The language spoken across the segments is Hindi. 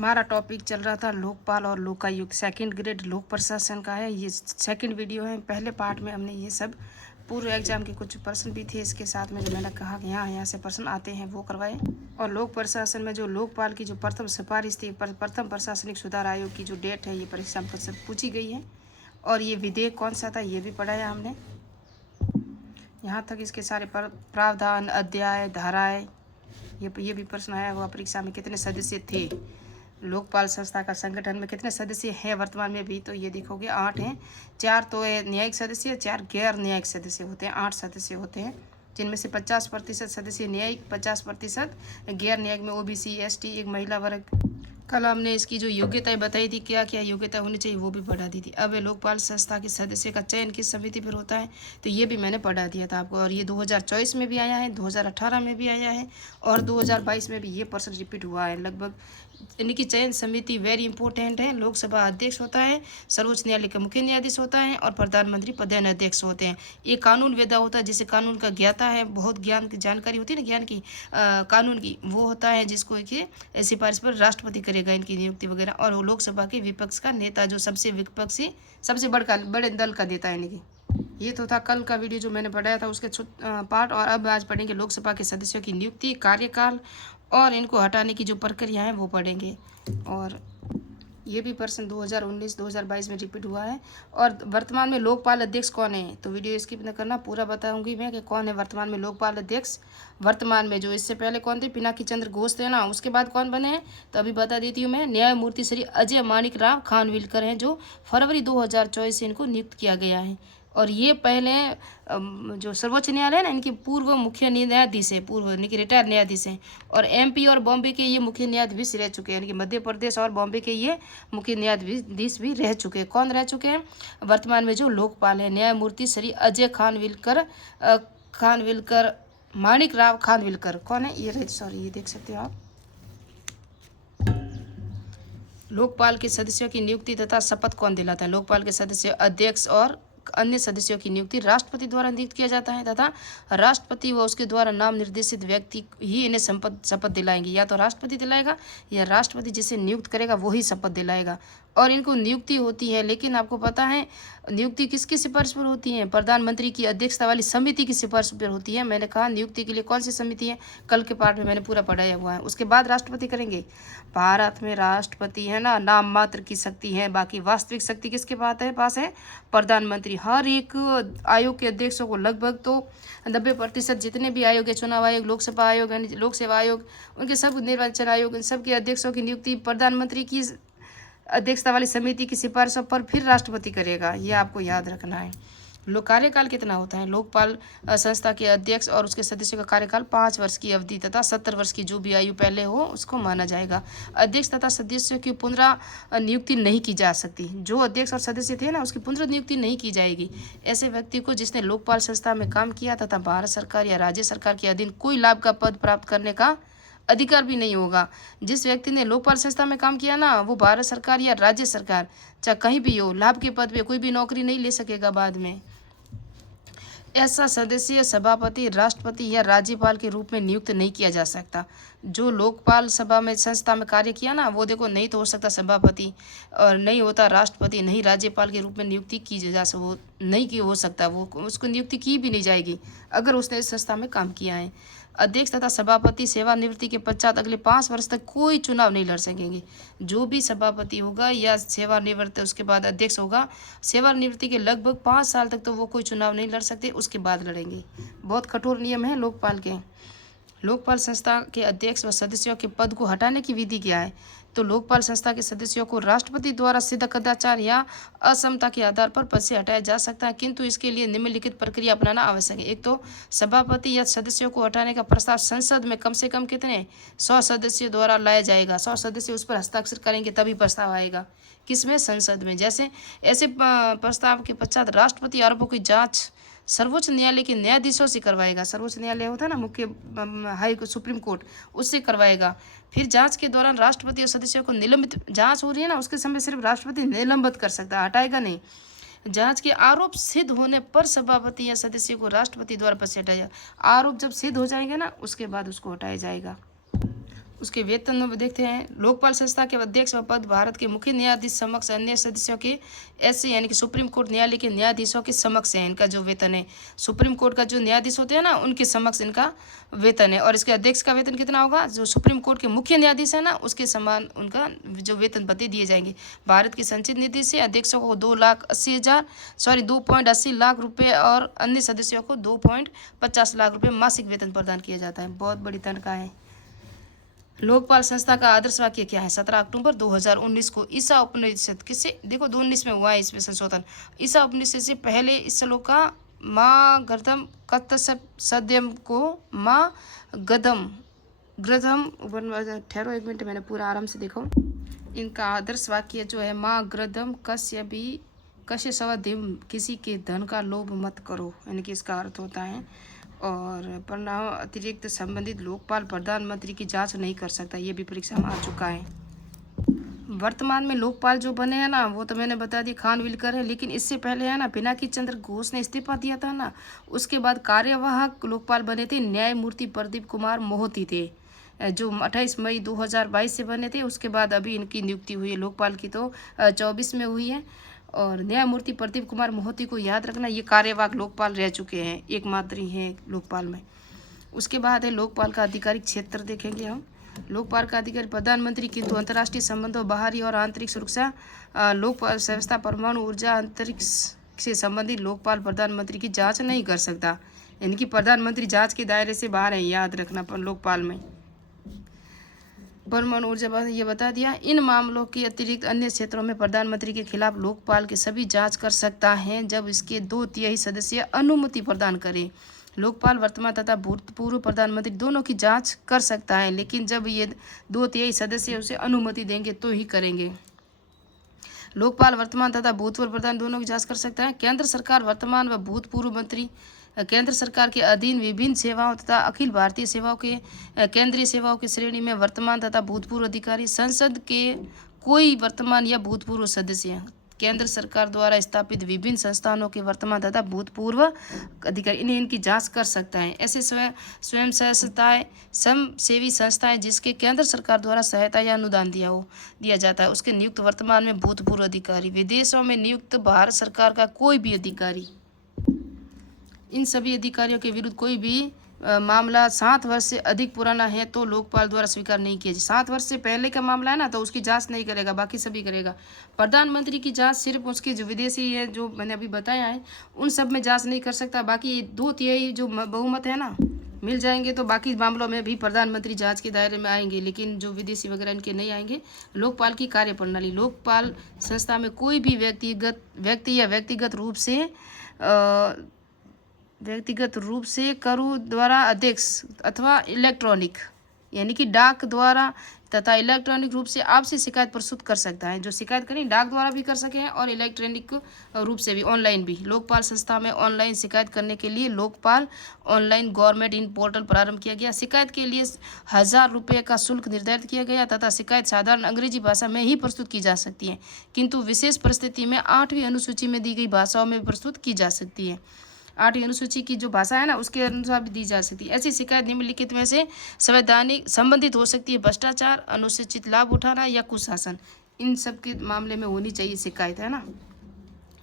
हमारा टॉपिक चल रहा था लोकपाल और लोकायुक्त। सेकंड ग्रेड लोक प्रशासन का है, ये सेकंड वीडियो है। पहले पार्ट में हमने ये सब पूर्व एग्जाम के कुछ प्रश्न भी थे, इसके साथ में जो मैंने कहा कि यहाँ से प्रश्न आते हैं वो करवाए। और लोक प्रशासन में जो लोकपाल की जो प्रथम सिफारिश थी, प्रथम प्रशासनिक सुधार आयोग की जो डेट है, ये परीक्षा में पूछी गई है। और ये विधेयक कौन सा था ये भी पढ़ाया हमने। यहाँ तक इसके सारे प्रावधान, अध्याय, धाराएँ, ये भी प्रश्न आया हुआ परीक्षा में। कितने सदस्य थे लोकपाल संस्था का, संगठन में कितने सदस्य हैं वर्तमान में भी, तो ये देखोगे 8 हैं। 4 तो न्यायिक सदस्य, 4 गैर न्यायिक सदस्य होते हैं। 8 सदस्य होते हैं, जिनमें से 50% सदस्य न्यायिक, 50% गैर न्यायिक में ओबीसी, एसटी, एक महिला वर्ग। कल हमने इसकी जो योग्यताएं बताई थी, क्या क्या योग्यता होनी चाहिए, वो भी पढ़ा दी थी। अब लोकपाल संस्था के सदस्य का चयन किस समिति पर होता है, तो ये भी मैंने पढ़ा दिया था आपको। और ये 2024 में भी आया है, 2018 में भी आया है, और 2022 में भी ये प्रश्न रिपीट हुआ है लगभग। इनकी चयन समिति वेरी इंपॉर्टेंट है। लोकसभा अध्यक्ष होता है, सर्वोच्च न्यायालय का मुख्य न्यायाधीश होता है, और प्रधानमंत्री प्रधान अध्यक्ष होते हैं। ये कानून वेदा होता है, जिसे कानून का ज्ञाता है, बहुत ज्ञान की जानकारी होती है ना, ज्ञान की कानून की, वो होता है जिसको कि सिफारिश पर राष्ट्रपति करेगा इनकी नियुक्ति वगैरह। और वो लोकसभा के विपक्ष का नेता, जो सबसे विपक्षी, सबसे बड़े दल का नेता है इनकी। ये तो था कल का वीडियो जो मैंने पढ़ाया था, उसके पार्ट। और अब आज पढ़ेंगे लोकसभा के सदस्यों की नियुक्ति, कार्यकाल और इनको हटाने की जो प्रक्रिया है वो पढ़ेंगे। और ये भी प्रश्न 2019 2022 में रिपीट हुआ है। और वर्तमान में लोकपाल अध्यक्ष कौन है, तो वीडियो स्किप न करना, पूरा बताऊंगी मैं कि कौन है वर्तमान में लोकपाल अध्यक्ष। वर्तमान में जो इससे पहले कौन थे, पिनाकी चंद्र घोष थे ना, उसके बाद कौन बने हैं तो अभी बता देती हूँ मैं। न्यायमूर्ति श्री अजय माणिक राव खानविलकर हैं, जो फरवरी 2024 से इनको नियुक्त किया गया है। और ये पहले जो सर्वोच्च न्यायालय है ना, इनके पूर्व मुख्य न्यायाधीश है, पूर्व इनके रिटायर्ड न्यायाधीश हैं। और एमपी और बॉम्बे के ये मुख्य न्यायाधीश रह चुके हैं, यानी कि मध्य प्रदेश और बॉम्बे के ये मुख्य न्यायाधीश भी रह चुके हैं। कौन रह चुके हैं वर्तमान में जो लोकपाल है, न्यायमूर्ति श्री अजय खानविलकर माणिक राव खानविलकर। कौन है ये, सॉरी, ये देख सकते हो आप। लोकपाल के सदस्यों की नियुक्ति तथा शपथ कौन दिलाता है, लोकपाल के सदस्य, अध्यक्ष और अन्य सदस्यों की नियुक्ति राष्ट्रपति द्वारा नियुक्त किया जाता है, तथा राष्ट्रपति व उसके द्वारा नाम निर्देशित व्यक्ति ही इन्हें शपथ दिलाएंगे। या तो राष्ट्रपति दिलाएगा, या राष्ट्रपति जिसे नियुक्त करेगा वही शपथ दिलाएगा। और इनको नियुक्ति होती है, लेकिन आपको पता है नियुक्ति किसकी सिफारिश पर होती है, प्रधानमंत्री की अध्यक्षता वाली समिति की सिफारिश पर होती है। मैंने कहा नियुक्ति के लिए कौन सी समिति है, कल के पार्ट में मैंने पूरा पढ़ाया हुआ है। उसके बाद राष्ट्रपति करेंगे। भारत में राष्ट्रपति है ना, नाम मात्र की शक्ति है, बाकी वास्तविक शक्ति किसके पास है, प्रधानमंत्री। हर एक आयोग के अध्यक्षों को लगभग तो 90% जितने भी आयोग है, चुनाव आयोग, लोकसभा आयोग, लोक सेवा आयोग, उनके सब, निर्वाचन आयोग, इन सब के अध्यक्षों की नियुक्ति प्रधानमंत्री की अध्यक्षता वाली समिति की सिफारिशों पर फिर राष्ट्रपति करेगा, ये आपको याद रखना है। कार्यकाल कितना होता है, लोकपाल संस्था के अध्यक्ष और उसके सदस्यों का कार्यकाल 5 वर्ष की अवधि तथा 70 वर्ष की जो भी आयु पहले हो उसको माना जाएगा। अध्यक्ष तथा सदस्यों की पुनर्नियुक्ति नहीं की जा सकती। जो अध्यक्ष और सदस्य थे ना, उसकी पुनर्नियुक्ति नहीं की जाएगी। ऐसे व्यक्ति को जिसने लोकपाल संस्था में काम किया तथा भारत सरकार या राज्य सरकार के अधीन कोई लाभ का पद प्राप्त करने का अधिकार भी नहीं होगा। जिस व्यक्ति ने लोकपाल संस्था में काम किया ना, वो भारत सरकार या राज्य सरकार, चाहे कहीं भी हो, लाभ के पद पे कोई भी नौकरी नहीं ले सकेगा बाद में। ऐसा सदस्य सभापति, राष्ट्रपति या राज्यपाल के रूप में नियुक्त नहीं किया जा सकता। जो लोकपाल सभा में संस्था में कार्य किया ना, वो देखो नहीं तो हो सकता सभापति, और नहीं होता राष्ट्रपति, नहीं राज्यपाल के रूप में नियुक्ति की जा वो नहीं की हो सकता, वो उसको नियुक्ति की भी नहीं जाएगी अगर उसने इस संस्था में काम किया है। अध्यक्ष तथा सभापति सेवानिवृत्ति के पश्चात अगले 5 वर्ष तक कोई चुनाव नहीं लड़ सकेंगे। जो भी सभापति होगा या सेवानिवृत्त उसके बाद अध्यक्ष होगा, सेवानिवृत्ति के लगभग 5 साल तक तो वो कोई चुनाव नहीं लड़ सकते, उसके बाद लड़ेंगे। बहुत कठोर नियम है लोकपाल के। लोकपाल संस्था के अध्यक्ष व सदस्यों के पद को हटाने की विधि क्या है, तो लोकपाल संस्था के सदस्यों को राष्ट्रपति द्वारा सिद्ध कदाचार या असमता के आधार पर पद से हटाया जा सकता है, किंतु इसके लिए निम्नलिखित प्रक्रिया अपनाना आवश्यक है। एक तो सभापति या सदस्यों को हटाने का प्रस्ताव संसद में कम से कम कितने 100 सदस्यों द्वारा लाया जाएगा। 100 सदस्य उस पर हस्ताक्षर करेंगे तभी प्रस्ताव आएगा। किसमें, संसद में। जैसे ऐसे प्रस्ताव के पश्चात राष्ट्रपति आरोपों की जाँच सर्वोच्च न्यायालय के न्यायाधीशों से करवाएगा। सर्वोच्च न्यायालय होता है ना, मुख्य हाई सुप्रीम कोर्ट, उससे करवाएगा। फिर जांच के दौरान राष्ट्रपति और सदस्यों को निलंबित, जांच हो रही है ना, उसके समय सिर्फ राष्ट्रपति निलंबित कर सकता है, हटाएगा नहीं। जांच के आरोप सिद्ध होने पर सभापति या सदस्य को राष्ट्रपति द्वारा पद से हटाया। आरोप जब सिद्ध हो जाएंगे ना, उसके बाद उसको हटाया जाएगा। उसके वेतन में देखते हैं। लोकपाल संस्था के अध्यक्ष व पद भारत के मुख्य न्यायाधीश समक्ष अन्य सदस्यों के ऐसे यानी कि सुप्रीम कोर्ट न्यायालय के न्यायाधीशों के समक्ष है इनका जो वेतन है। सुप्रीम कोर्ट का जो न्यायाधीश होते हैं ना, उनके समक्ष इनका वेतन है। और इसके अध्यक्ष का वेतन कितना होगा? जो सुप्रीम कोर्ट के मुख्य न्यायाधीश है ना, उसके समान उनका जो वेतन भत्ते दिए जाएंगे। भारत की संचित नीति से अध्यक्षों को 2.80 लाख रुपये और अन्य सदस्यों को 2.50 लाख रुपये मासिक वेतन प्रदान किया जाता है। बहुत बड़ी तनख्वाह है। लोकपाल संस्था का आदर्श वाक्य क्या है? 17 अक्टूबर 2019 को ईसा उपनिषद किससे, देखो 2019 में हुआ है इसमें संशोधन। ईसा उपनिषद से पहले इस श्लोक का माँ गर्दम सद्यम को माँ गदम ग्रधम, ठहरो एक मिनट, मैंने पूरा आराम से देखो। इनका आदर्श वाक्य जो है माँ ग्रदम कश्य सवधिम, किसी के धन का लोभ मत करो, यानी कि इसका अर्थ होता है। और परिणाम अतिरिक्त संबंधित लोकपाल प्रधानमंत्री की जांच नहीं कर सकता, ये भी परीक्षा में आ चुका है। वर्तमान में लोकपाल जो बने हैं ना, वो तो मैंने बता दी खानविलकर है, लेकिन इससे पहले है ना पिनाकी चंद्र घोष ने इस्तीफा दिया था ना, उसके बाद कार्यवाहक लोकपाल बने थे न्यायमूर्ति प्रदीप कुमार मोहती थे, जो 28 मई 2022 से बने थे। उसके बाद अभी इनकी नियुक्ति हुई है लोकपाल की, तो 24 में हुई है। और न्यायमूर्ति प्रदीप कुमार मोहती को याद रखना, ये कार्यवाहक लोकपाल रह चुके हैं, एकमात्र ही हैं लोकपाल में। उसके बाद है लोकपाल का आधिकारिक क्षेत्र देखेंगे हम। लोकपाल का अधिकारी प्रधानमंत्री किंतु अंतर्राष्ट्रीय संबंधों, बाहरी और आंतरिक सुरक्षा, लोकपाल व्यवस्था, परमाणु ऊर्जा, अंतरिक्ष से संबंधित लोकपाल प्रधानमंत्री की जांच नहीं कर सकता, यानी कि प्रधानमंत्री जांच के दायरे से बाहर है, याद रखना। पर लोकपाल में परमाणु ऊर्जा ये बता दिया। इन मामलों के अतिरिक्त अन्य क्षेत्रों में प्रधानमंत्री के खिलाफ लोकपाल के सभी जांच कर सकता है जब इसके 2/3 सदस्य अनुमति प्रदान करें। लोकपाल वर्तमान तथा भूतपूर्व प्रधानमंत्री दोनों की जांच कर सकता है, लेकिन जब ये 2/3 सदस्य उसे अनुमति देंगे तो ही करेंगे। लोकपाल वर्तमान तथा भूतपूर्व प्रधान दोनों की जांच कर सकता है। केंद्र सरकार वर्तमान व भूतपूर्व मंत्री केंद्र सरकार के अधीन विभिन्न सेवाओं तथा अखिल भारतीय सेवाओं के केंद्रीय सेवाओं की श्रेणी में वर्तमान तथा भूतपूर्व अधिकारी, संसद के कोई वर्तमान या भूतपूर्व सदस्य, केंद्र सरकार द्वारा स्थापित विभिन्न संस्थानों के वर्तमान तथा भूतपूर्व अधिकारी, इनकी जांच कर सकता है। ऐसे स्वयं संस्थाएं, स्वयंसेवी संस्थाएं जिसके केंद्र सरकार द्वारा सहायता या अनुदान दिया जाता है, उसके नियुक्त वर्तमान में भूतपूर्व अधिकारी। विदेशों में नियुक्त भारत सरकार का कोई भी अधिकारी, इन सभी अधिकारियों के विरुद्ध कोई भी मामला 7 वर्ष से अधिक पुराना है तो लोकपाल द्वारा स्वीकार नहीं किया जाए। 7 वर्ष से पहले का मामला है ना, तो उसकी जांच नहीं करेगा, बाकी सभी करेगा। प्रधानमंत्री की जांच सिर्फ उसके जो विदेशी है, जो मैंने अभी बताया है, उन सब में जांच नहीं कर सकता। बाकी 2/3 जो बहुमत है ना मिल जाएंगे तो बाकी मामलों में भी प्रधानमंत्री जांच के दायरे में आएंगे, लेकिन जो विदेशी वगैरह इनके नहीं आएंगे। लोकपाल की कार्यप्रणाली, लोकपाल संस्था में कोई भी व्यक्ति या व्यक्तिगत रूप से करू द्वारा अध्यक्ष अथवा इलेक्ट्रॉनिक यानी कि डाक द्वारा तथा इलेक्ट्रॉनिक रूप से आपसे शिकायत प्रस्तुत कर सकता है। जो शिकायत करें डाक द्वारा भी कर सके हैं और इलेक्ट्रॉनिक रूप से भी, ऑनलाइन भी। लोकपाल संस्था में ऑनलाइन शिकायत करने के लिए Lokpal online government in portal प्रारंभ किया गया। शिकायत के लिए 1000 रुपये का शुल्क निर्धारित किया गया तथा शिकायत साधारण अंग्रेजी भाषा में ही प्रस्तुत की जा सकती है, किंतु विशेष परिस्थिति में 8वीं अनुसूची में दी गई भाषाओं में प्रस्तुत की जा सकती है। 8वीं अनुसूची की जो भाषा है ना, उसके अनुसार भी दी जा सकती है। ऐसी शिकायत निम्नलिखित में से संवैधानिक संबंधित हो सकती है: भ्रष्टाचार, अनुचित लाभ उठाना या कुशासन। इन सब के मामले में होनी चाहिए शिकायत, है ना।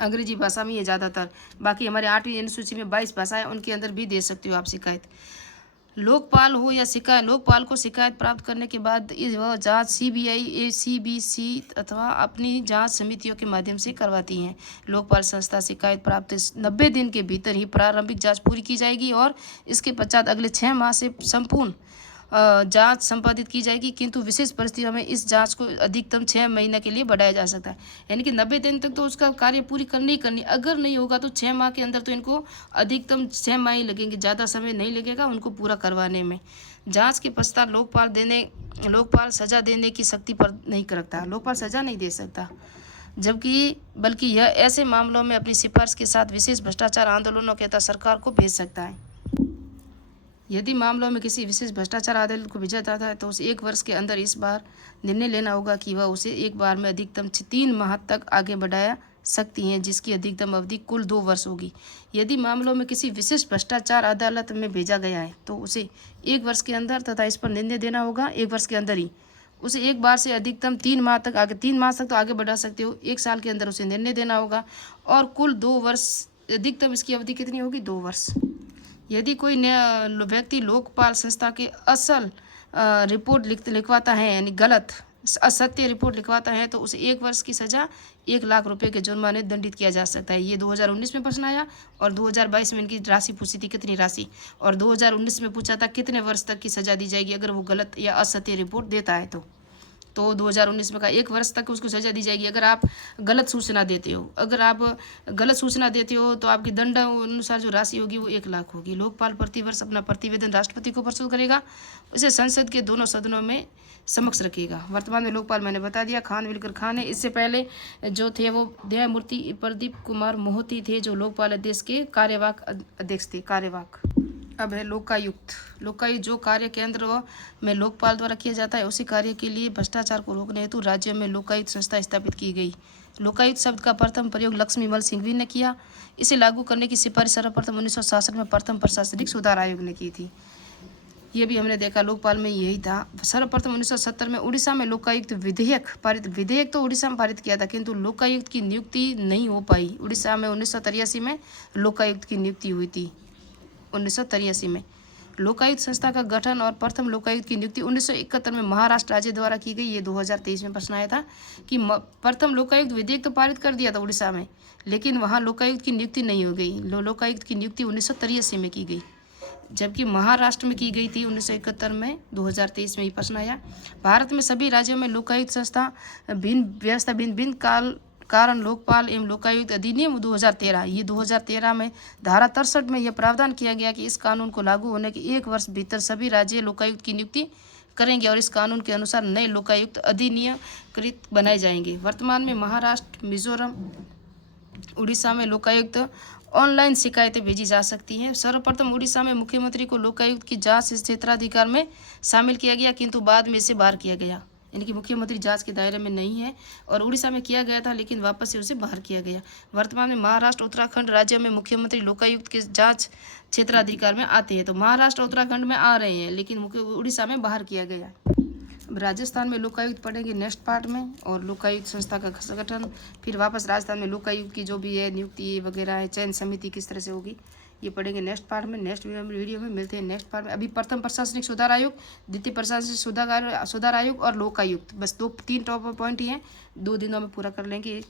अंग्रेजी भाषा में ये ज़्यादातर, बाकी हमारे 8वीं अनुसूची में 22 भाषाएं, उनके अंदर भी दे सकते हो आप शिकायत। लोकपाल हो या शिकायत, लोकपाल को शिकायत प्राप्त करने के बाद वह जांच CBI, CBC अथवा अपनी जांच समितियों के माध्यम से करवाती हैं। लोकपाल संस्था शिकायत प्राप्त 90 दिन के भीतर ही प्रारंभिक जांच पूरी की जाएगी और इसके पश्चात अगले 6 माह से संपूर्ण जांच संपादित की जाएगी, किंतु विशेष परिस्थितियों में इस जांच को अधिकतम 6 महीने के लिए बढ़ाया जा सकता है। यानी कि 90 दिन तक तो उसका कार्य पूरी करनी ही करनी, अगर नहीं होगा तो 6 माह के अंदर तो इनको अधिकतम 6 माह ही लगेंगे, ज़्यादा समय नहीं लगेगा उनको पूरा करवाने में। जांच के पश्चात लोकपाल सजा देने की शक्ति पर नहीं रखता, लोकपाल सजा नहीं दे सकता, बल्कि यह ऐसे मामलों में अपनी सिफारिश के साथ विशेष भ्रष्टाचार आंदोलनों के तहत सरकार को भेज सकता है। यदि मामलों में किसी विशेष भ्रष्टाचार आंदोलन को भेजा जाता है तो उसे 1 वर्ष के अंदर इस बार निर्णय लेना होगा कि वह उसे एक बार में अधिकतम 3 माह तक आगे बढ़ाया सकती हैं, जिसकी अधिकतम अवधि कुल 2 वर्ष होगी। यदि मामलों में किसी विशिष्ट भ्रष्टाचार अदालत में भेजा गया है तो उसे 1 वर्ष के अंदर तथा इस पर निर्णय देना होगा 1 वर्ष के अंदर ही। उसे 1 बार से अधिकतम 3 माह तक तो आगे बढ़ा सकते हो। 1 साल के अंदर उसे निर्णय देना होगा और कुल 2 वर्ष, अधिकतम इसकी अवधि कितनी होगी? 2 वर्ष। यदि कोई व्यक्ति लोकपाल संस्था के असल रिपोर्ट लिखवाता है, यानी गलत असत्य रिपोर्ट लिखवाता है, तो उसे 1 वर्ष की सज़ा 1 लाख रुपए के जुर्माने दंडित किया जा सकता है। ये 2019 में प्रश्न आया और 2022 में इनकी राशि पूछी थी, कितनी राशि, और 2019 में पूछा था कितने वर्ष तक की सज़ा दी जाएगी अगर वो गलत या असत्य रिपोर्ट देता है तो 2019 में कहा 1 वर्ष तक उसको सज़ा दी जाएगी अगर आप गलत सूचना देते हो। अगर आप गलत सूचना देते हो तो आपकी दंड अनुसार जो राशि होगी वो 1 लाख होगी। लोकपाल प्रतिवर्ष अपना प्रतिवेदन राष्ट्रपति को प्रस्तुत करेगा, उसे संसद के दोनों सदनों में समक्ष रखेगा। वर्तमान में लोकपाल मैंने बता दिया, खान विलकर खान है। इससे पहले जो थे वो न्यायमूर्ति प्रदीप कुमार मोहती थे, जो लोकपाल अध्यक्ष के कार्यवाहक अध्यक्ष थे, कार्यवाहक। अब है लोकायुक्त। लोकायुक्त जो कार्य केंद्र में लोकपाल द्वारा किया जाता है, उसी कार्य के लिए भ्रष्टाचार को रोकने हेतु राज्य में लोकायुक्त संस्था स्थापित की गई। लोकायुक्त शब्द का प्रथम प्रयोग लक्ष्मीमल सिंघवी ने किया। इसे लागू करने की सिफारिश सर्वप्रथम 1966 में प्रथम प्रशासनिक सुधार आयोग ने की थी। ये भी हमने देखा लोकपाल में यही था। सर्वप्रथम 1970 में उड़ीसा में लोकायुक्त विधेयक तो उड़ीसा में पारित किया था, किंतु लोकायुक्त की नियुक्ति नहीं हो पाई। उड़ीसा में 1983 में लोकायुक्त की नियुक्ति हुई थी। 1983 में लोकायुक्त संस्था का गठन और प्रथम लोकायुक्त की नियुक्ति 1971 में महाराष्ट्र राज्य द्वारा की गई। ये 2023 में प्रश्न आया था कि प्रथम लोकायुक्त विधेयक तो पारित कर दिया था उड़ीसा में, लेकिन वहाँ लोकायुक्त की नियुक्ति नहीं हो गई। लोकायुक्त की नियुक्ति 1983 में की गई, जबकि महाराष्ट्र में की गई थी 1971 में। 2023 में ही प्रश्न आया। भारत में सभी राज्यों में लोकायुक्त संस्था भिन्न कारण लोकपाल एवं लोकायुक्त अधिनियम 2013, ये 2013 में धारा 63 में यह प्रावधान किया गया कि इस कानून को लागू होने के 1 वर्ष भीतर सभी राज्य लोकायुक्त की नियुक्ति करेंगे और इस कानून के अनुसार नए लोकायुक्त अधिनियमित बनाए जाएंगे। वर्तमान में महाराष्ट्र, मिजोरम, उड़ीसा में लोकायुक्त ऑनलाइन शिकायतें भेजी जा सकती हैं। सर्वप्रथम उड़ीसा में मुख्यमंत्री को लोकायुक्त की जांच क्षेत्राधिकार में शामिल किया गया, किंतु बाद में इसे बाहर किया गया, यानी कि मुख्यमंत्री जांच के दायरे में नहीं है। और उड़ीसा में किया गया था लेकिन वापस से उसे बाहर किया गया। वर्तमान में महाराष्ट्र, उत्तराखंड राज्यों में मुख्यमंत्री लोकायुक्त के जांच क्षेत्राधिकार में आते हैं, तो महाराष्ट्र उत्तराखंड में आ रहे हैं लेकिन उड़ीसा में बाहर किया गया। अब राजस्थान में लोकायुक्त पढ़ेंगे नेक्स्ट पार्ट में, और लोकायुक्त संस्था का संगठन, फिर वापस राजस्थान में लोकायुक्त की जो भी है नियुक्ति वगैरह है, चयन समिति किस तरह से होगी, ये पढ़ेंगे नेक्स्ट पार्ट में। नेक्स्ट वीडियो में मिलते हैं नेक्स्ट पार्ट में। अभी प्रथम प्रशासनिक सुधार आयोग, द्वितीय प्रशासनिक सुधार आयोग और लोकायुक्त, बस 2-3 टॉप पॉइंट ही हैं, 2 दिनों में पूरा कर लेंगे।